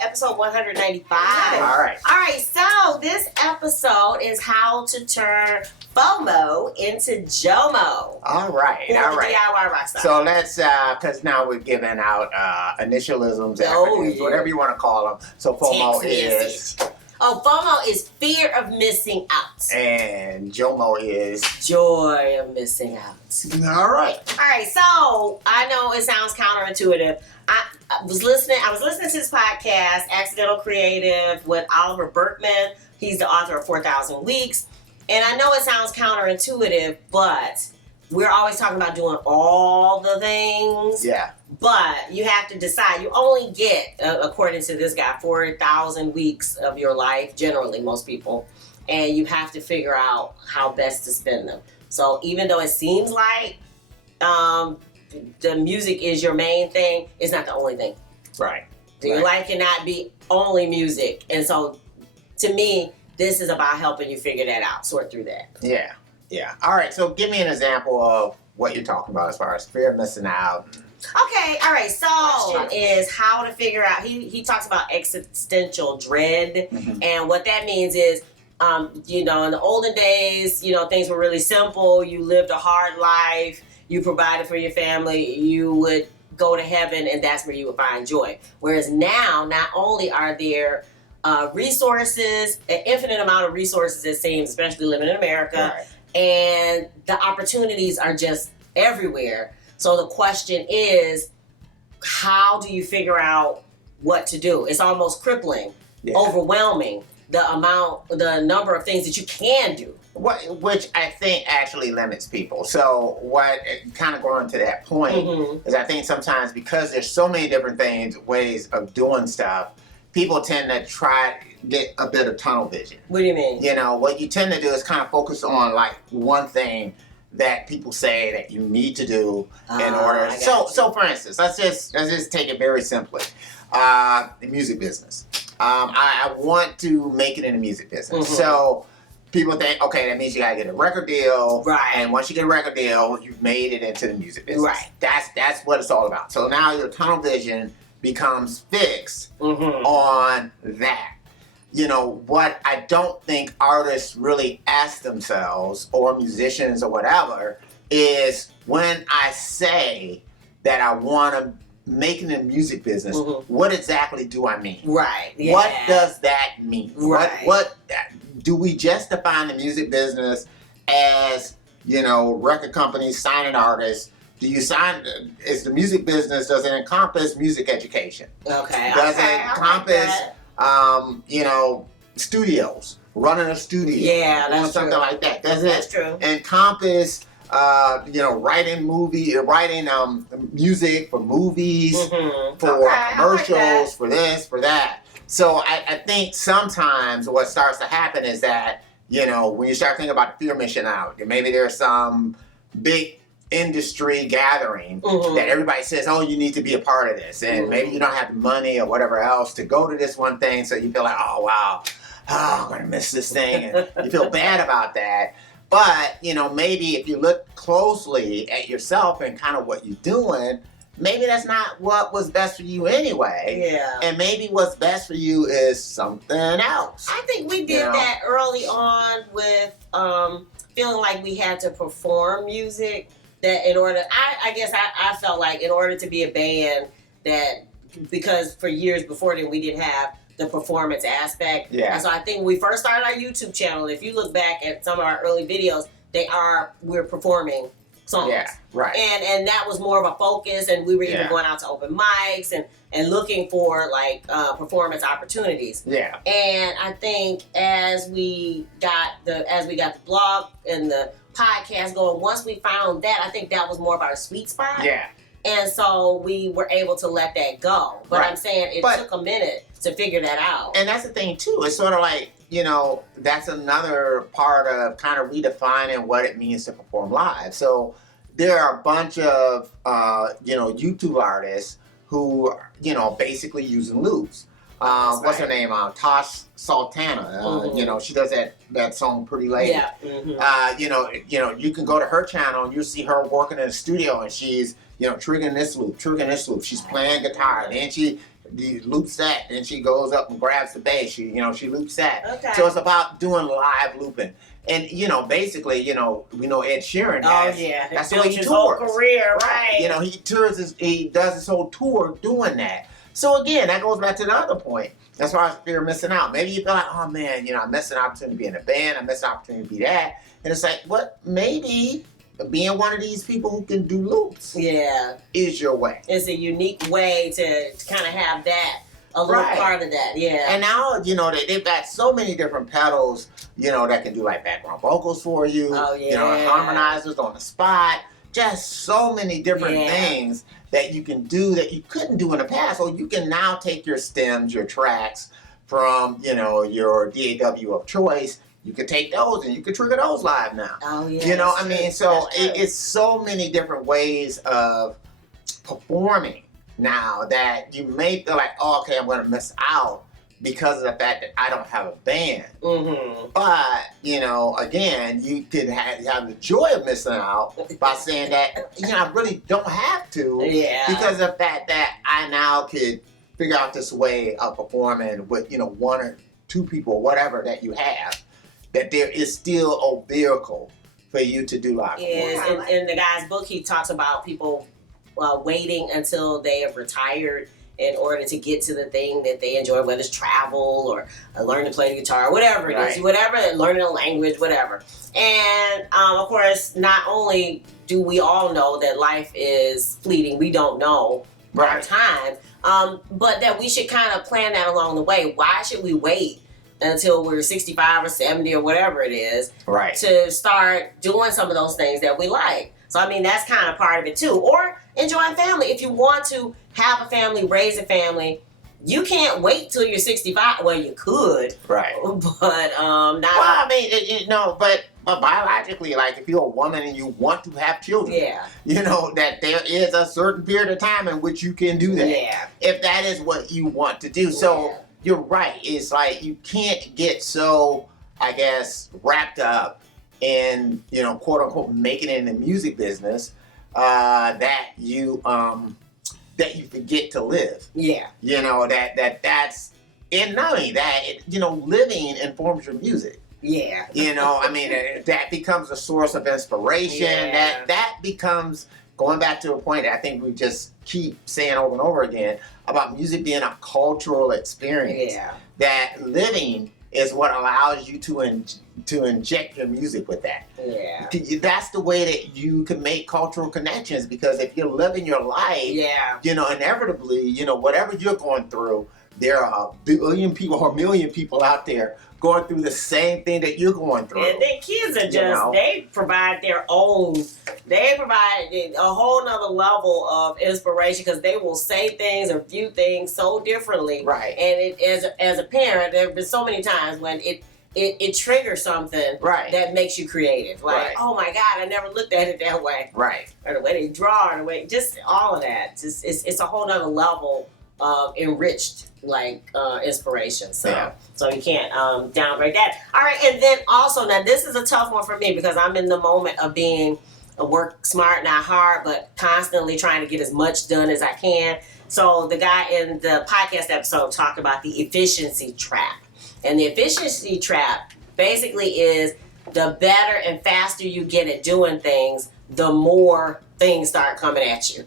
Episode 195. All right. So this episode is how to turn FOMO into JOMO. All right. For the DIY rockstar. So let's, because now we're giving out initialisms, acronyms, whatever you want to call them. So FOMO is. FOMO is fear of missing out. And JOMO is joy of missing out. All right. So I know it sounds counterintuitive. I was listening to this podcast, Accidental Creative, with Oliver Burkeman. He's the author of 4,000 Weeks. And I know it sounds counterintuitive, but we're always talking about doing all the things. Yeah. But you have to decide. You only get, according to this guy, 4,000 weeks of your life, generally, most people. And you have to figure out how best to spend them. So even though it seems like the music is your main thing, it's not the only thing. Right. Your life cannot be only music. And so, to me, this is about helping you figure that out, sort through that. Yeah. All right, so give me an example of what you're talking about as far as fear of missing out. Okay, all right, so question is how to figure out, he talks about existential dread, and what that means is, in the olden days, things were really simple. You lived a hard life. You provided for your family, you would go to heaven, and that's where you would find joy. Whereas now, not only are there resources, an infinite amount of resources, it seems, especially living in America, and the opportunities are just everywhere. So the question is, how do you figure out what to do? It's almost crippling, overwhelming, the number of things that you can do. Which I think actually limits people. So what, kind of going to that point, is I think sometimes because there's so many different ways of doing stuff, people tend to try to get a bit of tunnel vision. What do you mean? What you tend to do is kind of focus on like one thing that people say that you need to do in order. So for instance, let's just take it very simply. The music business. I want to make it in the music business. So people think, okay, that means you gotta get a record deal. Right. And once you get a record deal, you've made it into the music business. Right. That's what it's all about. So now your tunnel vision becomes fixed on that. What I don't think artists really ask themselves, or musicians or whatever, is when I say that I want to make it in the music business, what exactly do I mean? Right. Yeah. What does that mean? Right. What do we just define the music business as, record companies signing artists? Do you sign, is the music business, does it encompass music education? Okay. Does it encompass, studios, running a studio? Yeah, that's something true. like that. Does That's it true. encompass, writing music for movies, for commercials, for this, for that? So I think sometimes what starts to happen is that, when you start thinking about the fear of missing out, maybe there's some big industry gathering that everybody says, oh, you need to be a part of this. And maybe you don't have the money or whatever else to go to this one thing. So you feel like, oh, wow, I'm going to miss this thing. And you feel bad about that. But, maybe if you look closely at yourself and kind of what you're doing, maybe that's not what was best for you anyway. Yeah. And maybe what's best for you is something else. I think we did that early on with feeling like we had to perform music. That in order, I guess I felt like in order to be a band, that because for years before then we didn't have the performance aspect. Yeah. And so I think when we first started our YouTube channel, if you look back at some of our early videos, we're performing songs. Yeah, right. And that was more of a focus, and we were even going out to open mics and looking for like performance opportunities. Yeah. And I think as we got the blog and the podcast going, once we found that, I think that was more of our sweet spot. Yeah. And so we were able to let that go. But I'm saying it took a minute to figure that out. And that's the thing too. It's sort of like, that's another part of kind of redefining what it means to perform live. So there are a bunch of, YouTube artists who, basically using loops. What's her name? Tosh Sultana. She does that song Pretty Lady. Yeah. Mm-hmm. You can go to her channel and you see her working in the studio, and she's, triggering this loop. She's playing guitar. Then she loops that. Then she goes up and grabs the bass. She loops that. Okay. So it's about doing live looping. And, basically, we know Ed Sheeran has. Oh, yeah. That's the way he his tours. whole career, right. He does his whole tour doing that. So again, that goes back to the other point. As far as fear of missing out. Maybe you feel like, oh man, I missed an opportunity to be in a band. I missed an opportunity to be that. And it's like, what? Maybe being one of these people who can do loops is your way. It's a unique way to kind of have that, a little part of that, yeah. And now, they've got so many different pedals, that can do like background vocals for you. Oh, yeah. Harmonizers on the spot. Just so many different things that you can do that you couldn't do in the past. So you can now take your stems, your tracks from, your DAW of choice. You could take those and you could trigger those live now. Oh, yeah. So it's so many different ways of performing now that you may feel like, oh, okay, I'm going to miss out because of the fact that I don't have a band. Mm-hmm. But, again, you could have the joy of missing out by saying that, I really don't have to. Yeah. Because of the fact that I now could figure out this way of performing with, one or two people, whatever that you have, that there is still a vehicle for you to do live. Yes, in the guy's book, he talks about people waiting until they have retired in order to get to the thing that they enjoy, whether it's travel or learn to play the guitar, whatever it is, learning a language, whatever. And of course, not only do we all know that life is fleeting, we don't know our time, but that we should kind of plan that along the way. Why should we wait until we're 65 or 70 or whatever it is to start doing some of those things that we like? So, I mean, that's kind of part of it too. Or enjoying family. If you want to have a family, raise a family, you can't wait till you're 65. Well, you could. Right. But not. Well, I mean, but biologically, like if you're a woman and you want to have children, that there is a certain period of time in which you can do that. Yeah. If that is what you want to do. So you're right. It's like you can't get so, I guess, wrapped up in, quote unquote, making it in the music business that you forget to live. Yeah. That's and not only that, living informs your music. Yeah. I mean, that becomes a source of inspiration. Yeah. That becomes, going back to a point that I think we just keep saying over and over again about music being a cultural experience. Yeah. That living is what allows you to inject your music with that. Yeah. That's the way that you can make cultural connections, because if you're living your life, inevitably, whatever you're going through, there are a billion people or a million people out there going through the same thing that you're going through. And then kids are just, they provide a whole nother level of inspiration, because they will say things or view things so differently. Right. And as a parent, there have been so many times when it triggers something that makes you creative. Like, oh my God, I never looked at it that way. Right. Or the way they draw, or the way, just all of that. Just it's a whole nother level of enriched inspiration. So you can't downgrade that. All right, and then also, now this is a tough one for me, because I'm in the moment of being a work smart, not hard, but constantly trying to get as much done as I can. So the guy in the podcast episode talked about the efficiency trap. And the efficiency trap basically is the better and faster you get at doing things, the more things start coming at you.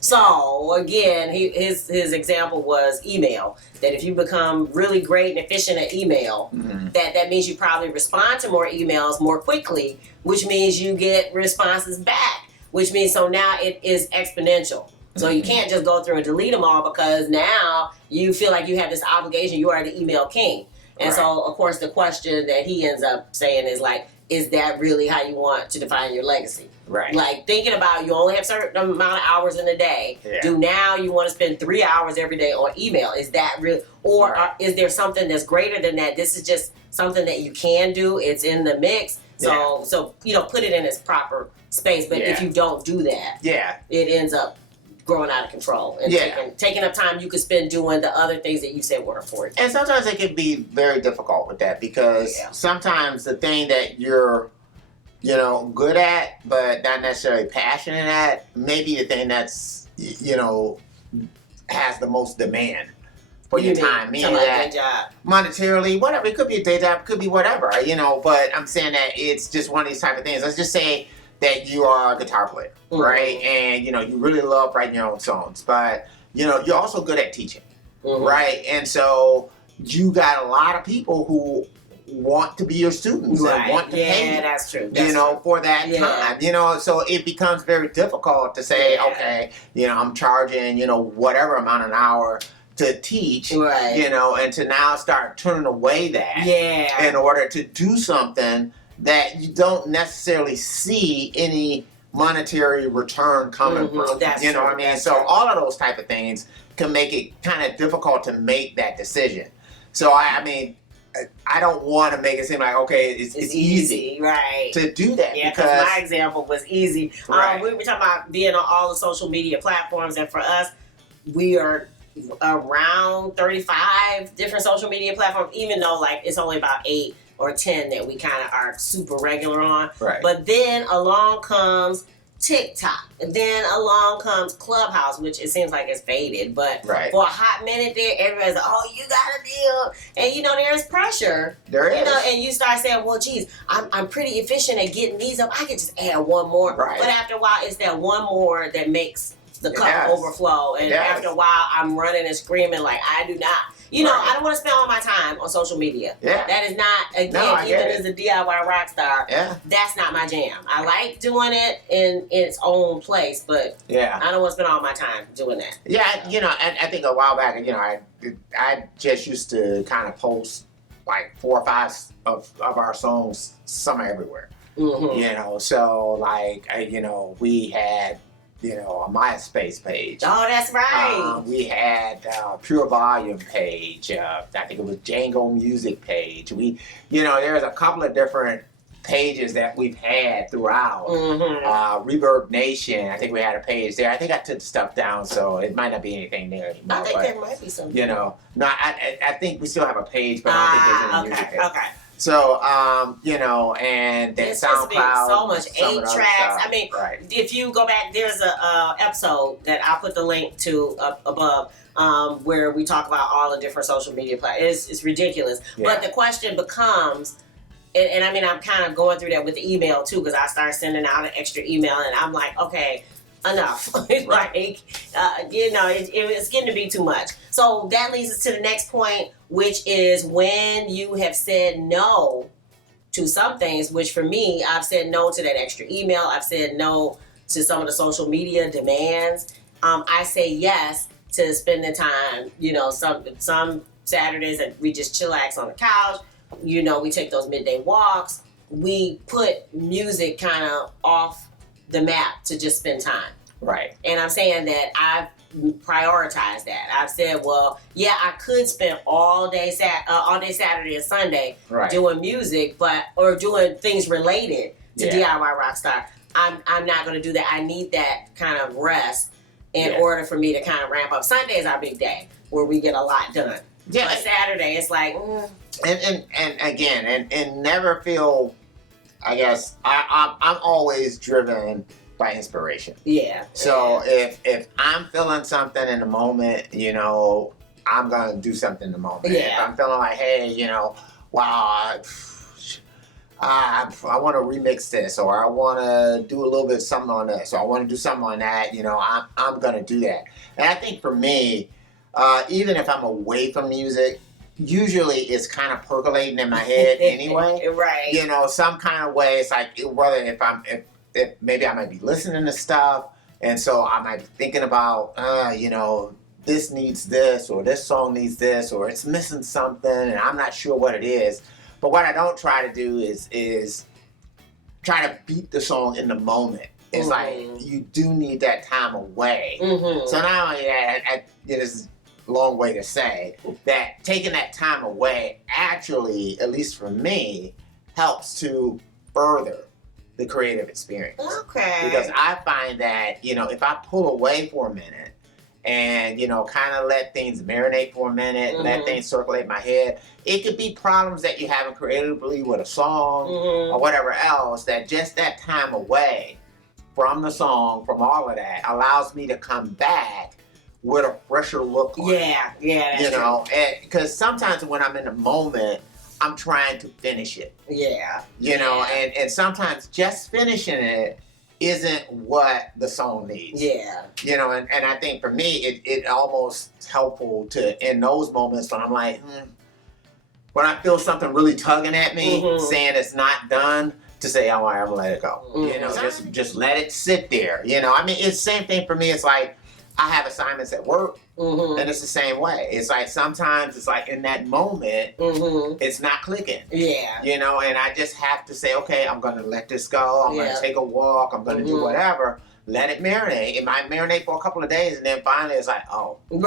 So again, his example was email. That if you become really great and efficient at email, that means you probably respond to more emails more quickly, which means you get responses back which means so now it is exponential. So you can't just go through and delete them all because now you feel like you have this obligation. You are the email king. And so, of course, the question that he ends up saying is like, is that really how you want to define your legacy? Right. Like thinking about you only have a certain amount of hours in a day. Yeah. Do now you want to spend 3 hours every day on email? Is that real? Or is there something that's greater than that? This is just something that you can do. It's in the mix. So put it in its proper space. But if you don't do that, it ends up growing out of control and taking up time you could spend doing the other things that you said were important. And sometimes it can be very difficult with that because sometimes the thing that you're, good at but not necessarily passionate at, maybe the thing that's, has the most demand for your time. Meaning that day job. Monetarily, whatever. It could be a day job, it could be whatever, but I'm saying that it's just one of these type of things. Let's just say that you are a guitar player, right? And, you really love writing your own songs, but, you're also good at teaching, right? And so you got a lot of people who want to be your students and want to pay you, that's true. For that time, so it becomes very difficult to say, okay, I'm charging, whatever amount an hour to teach, and to now start turning away that in order to do something that you don't necessarily see any monetary return coming from. That's you know what I mean? So all of those type of things can make it kind of difficult to make that decision. So I mean, I don't want to make it seem like, okay, it's easy to do that. Yeah, because my example was easy. We were talking about being on all the social media platforms, and for us, we are around 35 different social media platforms, even though like it's only about 8 or 10 that we kind of are super regular on. But then along comes TikTok. And then along comes Clubhouse, which it seems like it's faded. But for a hot minute there, everybody's like, oh, you got a deal. And, there's pressure. There is. And you start saying, well, geez, I'm pretty efficient at getting these up. I could just add one more. But after a while, it's that one more that makes the cup overflow. And after a while, I'm running and screaming like, I do not. I don't want to spend all my time on social media. That is not, again, even as a DIY rock star, that's not my jam. I like doing it in its own place, but I don't want to spend all my time doing that. I think a while back, I just used to kind of post like 4 or 5 of our songs, some everywhere. So like, we had a MySpace page. Oh, that's right. We had a Pure Volume page. I think it was Django Music page. There's a couple of different pages that we've had throughout. Reverb Nation, I think we had a page there. I think I took stuff down, so it might not be anything there anymore. I think there might be something. No, I think we still have a page, but I don't think there's any music page. Okay. So, and then SoundCloud. So much 8 tracks. I mean, if you go back, there's a episode that I'll put the link to up above where we talk about all the different social media platforms. It's ridiculous. But the question becomes, and I mean, I'm kind of going through that with the email too, because I started sending out an extra email and I'm like, okay, enough. It's getting to be too much. So that leads us to the next point, which is when you have said no to some things, which for me, I've said no to that extra email. I've said no to some of the social media demands. I say yes to spending time, some Saturdays that we just chillax on the couch. We take those midday walks. We put music kind of off the map to just spend time. And I'm saying that I've prioritized that. I've said, well, I could spend all day Saturday and Sunday doing music, or doing things related to DIY Rockstar. I'm not going to do that. I need that kind of rest in order for me to kind of ramp up. Sunday's our big day where we get a lot done. But Saturday, it's like, and again, and never feel. I guess I'm always driven by inspiration. So if I'm feeling something in the moment, I'm gonna do something in the moment. If I'm feeling like, hey, wow, I want to remix this, or I want to do a little bit of something on this, or I want to do something on that. I'm gonna do that. And I think for me, even if I'm away from music, usually it's kind of percolating in my head anyway. Some kind of way. It's like whether if maybe I might be listening to stuff, and so I might be thinking about, this needs this, or this song needs this, or it's missing something, and I'm not sure what it is. But what I don't try to do is try to beat the song in the moment. It's like, you do need that time away. So not only that, it is a long way to say that taking that time away actually, at least for me, helps to further the creative experience. Okay. Because I find that, if I pull away for a minute and, kind of let things marinate for a minute, let things circulate in my head, it could be problems that you're having creatively with a song or whatever else, that just that time away from the song, from all of that, allows me to come back with a fresher look on it. That's because sometimes when I'm in the moment, I'm trying to finish it. And sometimes just finishing it isn't what the song needs. And I think for me, it almost helpful to, in those moments when I'm like, when I feel something really tugging at me, saying it's not done, to say, all right, I'm gonna let it go. Just let it sit there. It's the same thing for me. It's like, I have assignments at work, and it's the same way. It's like, sometimes it's like in that moment, it's not clicking. And I just have to say, okay, I'm gonna let this go. I'm gonna take a walk. I'm gonna do whatever. Let it marinate. It might marinate for a couple of days, and then finally it's like, you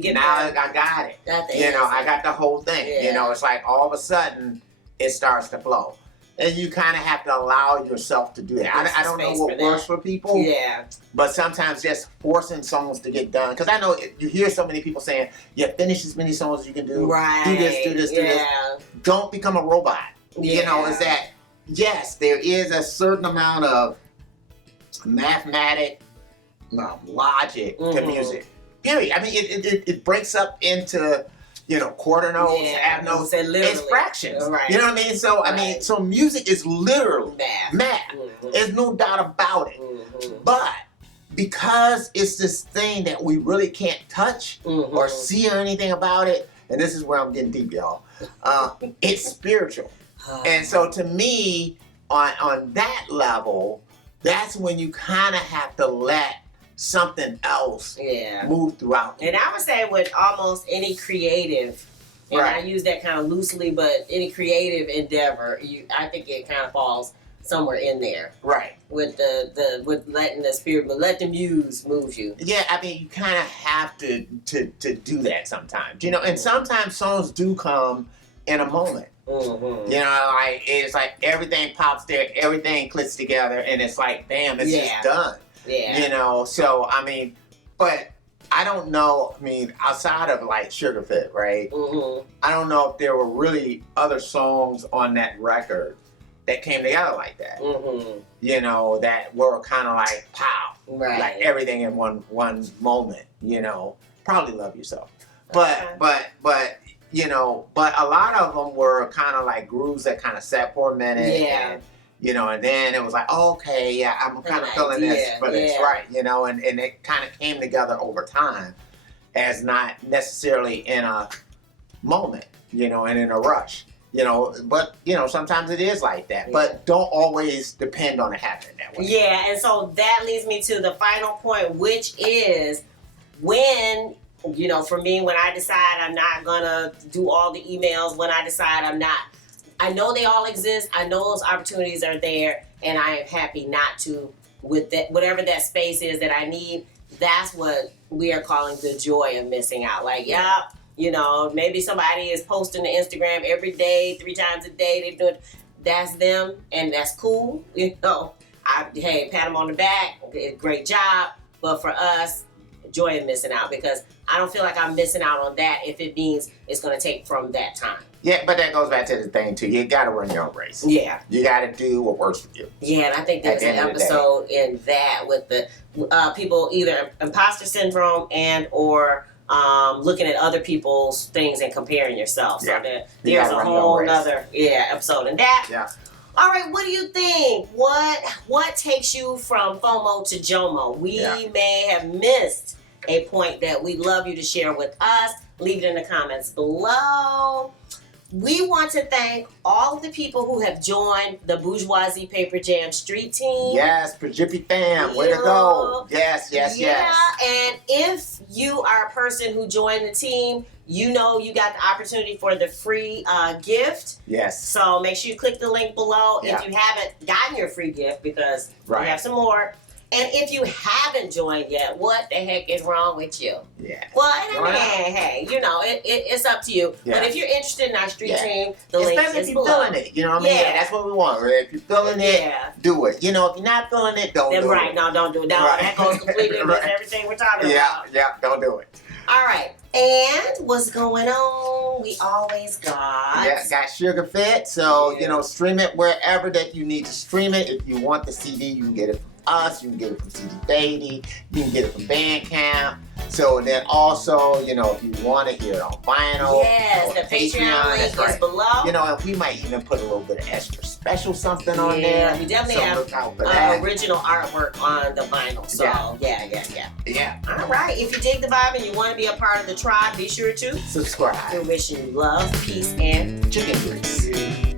get now I got it. I got the whole thing. It's like all of a sudden it starts to flow. And you kind of have to allow yourself to do that. I don't know what works for people. But sometimes just forcing songs to get done. Because I know you hear so many people saying, finish as many songs as you can do. Do this, do this, do this. Don't become a robot. Is that, yes, there is a certain amount of mathematic logic to music. Period. I mean, it breaks up into, quarter notes, half notes, it's fractions. You know what I mean? So, so music is literally math. There's no doubt about it. But because it's this thing that we really can't touch or see or anything about it, and this is where I'm getting deep, y'all, it's spiritual. And so to me, on that level, that's when you kind of have to let something else move throughout. And I would say with almost any creative, and I use that kind of loosely, but any creative endeavor, I think it kind of falls somewhere in there. With with letting the spirit, but let the muse move you. You kind of have to do that sometimes. And sometimes songs do come in a moment. Like it's like everything pops there, everything clicks together, and it's like, damn, it's just done. So but I don't know. Outside of like Sugar Fit, right? I don't know if there were really other songs on that record that came together like that. That were kind of like pow, like everything in one moment. Probably Love Yourself, but a lot of them were kind of like grooves that kind of sat for a minute. And then it was like, okay, I'm kind of feeling this for this, right? And it kind of came together over time as not necessarily in a moment, and in a rush, but, sometimes it is like that, but don't always depend on it happening that way. And so that leads me to the final point, which is when, for me, when I decide I'm not gonna do all the emails, when I decide I know they all exist. I know those opportunities are there, and I am happy not to, with that, whatever that space is that I need. That's what we are calling the joy of missing out. Like, maybe somebody is posting to Instagram every day, 3 times a day. They do it. That's them, and that's cool. Hey, pat them on the back. Great job. But for us, joy of missing out, because I don't feel like I'm missing out on that if it means it's going to take from that time. But that goes back to the thing too. You got to run your own race. You got to do what works for you. And I think there's an episode in that with the people, either imposter syndrome and or looking at other people's things and comparing yourself. So there's a whole other episode in that. All right, what do you think? What takes you from FOMO to JOMO? We may have missed a point that we'd love you to share with us. Leave it in the comments below. we want to thank all of the people who have joined the Bourgeoisie Paper Jam Street Team. Yes, Prejippie fam, way to go. Yes. And if you are a person who joined the team, you know you got the opportunity for the free gift. Yes. So make sure you click the link below Yeah. if you haven't gotten your free gift, because Right. we have some more. And if you haven't joined yet, what the heck is wrong with you? Yeah. Well, hey, you know, it's up to you. Yeah. But if you're interested in our street Yeah. team, the link Especially is if you're below. feeling it, you know what I mean? Yeah. That's what we want. If you're feeling it, Yeah. do it. You know, if you're not feeling it, don't do Right. it. No, don't do it. No, Right. that goes completely against Right. everything we're talking Yeah, about. don't do it. All right. And what's going on? We always got. Yeah, got Sugar Fit. So, Yeah. you know, stream it wherever that you need to stream it. If you want the CD, you can get it from us. You can get it from CD Baby. You can get it from Bandcamp. So then also, you know, if you want to hear it on vinyl, Yes, on the Patreon link that's is right. below. You know, and we might even put a little bit of extra special something on Yeah, there. we definitely So have look out for that. original artwork on the vinyl. So, yeah. Yeah. All right. If you dig the vibe and you want to be a part of the tribe, be sure to. Subscribe. We're wishing you love, peace, and Chicken grease.